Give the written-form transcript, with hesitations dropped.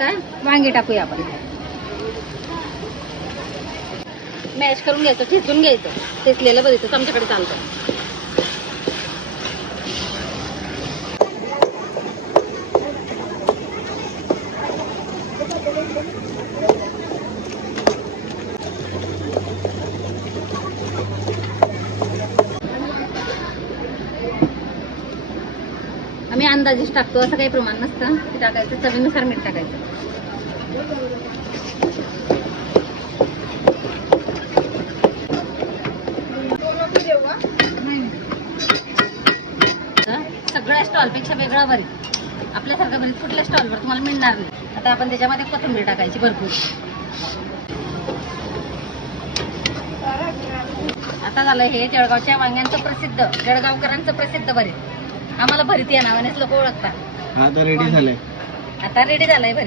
आता वांगी टाकूया आपण. मॅश करून घ्यायचं, ठेचून घ्यायचं. ठेचलेलं बघितलं आमच्याकडे चालतं. आम्ही अंदाजेच टाकतो, असं काही प्रमाण नसतं. ते टाकायचं, चवीनुसार मीठ टाकायचं. सगळ्या स्टॉलपेक्षा वेगळा भरीत, आपल्यासारखा भरीत कुठल्या स्टॉलवर तुम्हाला मिळणार नाही. आता आपण त्याच्यामध्ये कोथिंबीर टाकायची भरपूर. आता झालं हे जळगावच्या वांग्यांचं प्रसिद्ध, जळगावकरांचं प्रसिद्ध भरीत. आम्हाला भरीत या नावानेच लोक ओळखतात. आता रेडी झालंय. आता रेडी झालंय भरीत.